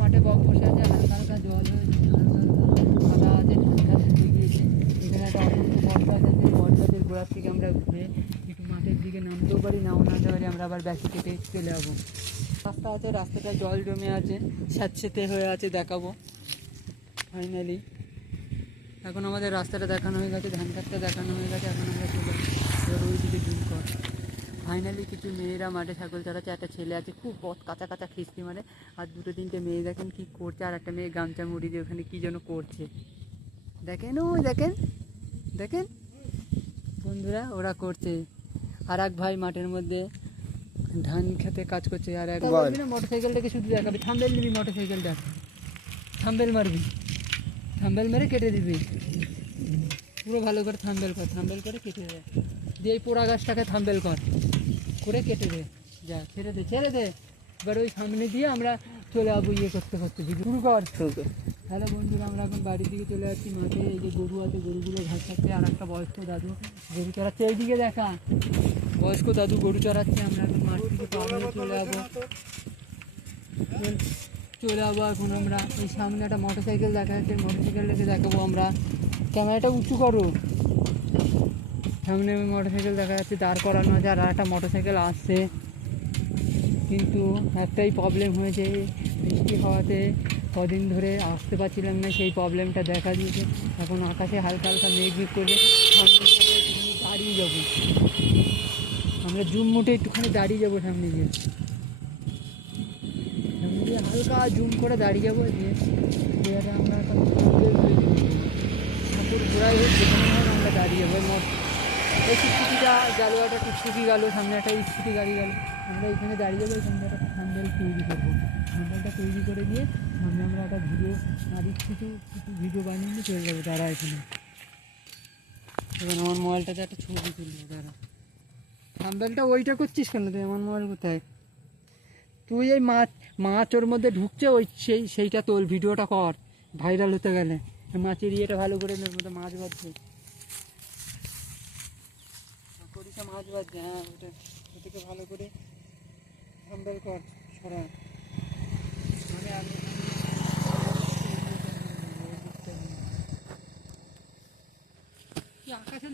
মাঠে বক বসে আছে, হালকা হালকা জল হয়েছে, হালকা হালকা সাদা আছে, ঠান্ডা শুকিয়ে গিয়েছে। এখানে একটা অসংখ্য বটগাছ আছে, বটগাছের গোড়ার থেকে আমরা ঘুরে একটু মাঠের দিকে নামতেও পারি, নাও নামতে পারি, আমরা আবার ব্যাসি কেটে চলে যাবো। রাস্তা আছে, রাস্তাটা জল জমে আছে, স্যাঁতসেঁতে হয়ে আছে, দেখাবো ফাইনালি। এখন আমাদের রাস্তাটা দেখানো হয়ে গেছে, ধান খেতটা দেখানো হয়ে গেছে, এখন আমরা চলে এবার ওই দিকে জুম কর। ফাইনালি কিছু মেয়েরা মাঠে ছাগল চড়াচ্ছে, একটা ছেলে আছে খুব কাঁচা কাঁচা খিস্তি মারে, আর দুটো তিনটে মেয়ে দেখেন কি করছে, আর একটা মেয়ে গামছা মুড়ি দিয়ে ওখানে কী যেন করছে, দেখেন ওই দেখেন দেখেন বন্ধুরা ওরা করছে। আর এক ভাই মাঠের মধ্যে ধান খেতে কাজ করছে, আর এক মোটর সাইকেলটাকে শুধু দেখাবি, থাম্বেল নিবি মোটর সাইকেলটা, থাম্বেল মারবি, থাম্বেল মেরে কেটে দিবি, পুরো ভালো করে থাম্বেল কর, থাম্বেল করে কেটে দে, দিয়ে এই পোড়া গাছটাকে থাম্বেল কর করে কেটে দে, যা ছেড়ে দে ছেড়ে দে। এবার ওই সামনে দিয়ে আমরা চলে যাবো ইয়ে করতে করতে, শুরু কর। হ্যালো বন্ধুরা, আমরা এখন বাড়ির দিকে চলে যাচ্ছি। মাঠে এই যে গরু আছে, গরুগুলো ঘাস খাচ্ছে, আর একটা বয়স্ক দাদু গরু চড়াচ্ছে, এইদিকে দেখা বয়স্ক দাদু গরু চড়াচ্ছে। আমরা এখন মাঠ থেকে পাহাড়ে চলে যাবো, চলে যাবো এখন আমরা। এই সামনে একটা মোটর সাইকেল দেখা যাচ্ছে, মোটর সাইকেলটাকে দেখাবো আমরা, ক্যামেরাটা উঁচু করো। সামনে মোটর সাইকেল দেখা যাচ্ছে, দাঁড় করানো আছে, আর একটা মোটর সাইকেল আসছে, কিন্তু একটাই প্রবলেম হয়েছে, বৃষ্টি হওয়াতে কদিন ধরে আসতে পারছিলাম না, সেই প্রবলেমটা দেখা দিয়েছে। এখন আকাশে হালকা হালকা মেঘ করে দাঁড়িয়ে যাবো, আমরা জুম মুটে একটুখানি দাঁড়িয়ে যাবো, সামনে গিয়ে হালকা জুম করে দাঁড়িয়ে যাবো, দিয়ে আমরা এখন ঠাকুর ঘোরাই হোক যেখানে হোক আমরা দাঁড়িয়ে যাবো। এই স্কুটিটা গেল, একটা টুকটুকি গেল, সামনে একটা স্কুটি গাড়ি গেল, আমরা এখানে দাঁড়িয়ে যাবো, এখানে একটা হ্যান্ডেল তৈরি করবো, হ্যান্ডেলটা তৈরি করে দিয়ে সামনে আমরা একটা ভিডিও আর কিছু ভিডিও বানিয়ে নিয়ে চলে যাবো। তারা এখানে এবার আমার মোবাইলটাতে একটা ছবি তুলবো, তারা হ্যান্ডেলটা ওইটা করছিস কেন তুই? আমার মোবাইল কোথায়? তুই এই মাছ ওর মধ্যে ঢুকছে, ওই সেইটা তোল, ভিডিওটা কর, ভাইরাল হতে গেলে। মাছের ইয়েটা ভালো করে ওর মধ্যে মাছ বাঁধছে, করিসা মাছ বাঁধছে, হ্যাঁ ওটাকে ভালো করে হ্যান্ডেল কর, সরা আকাশের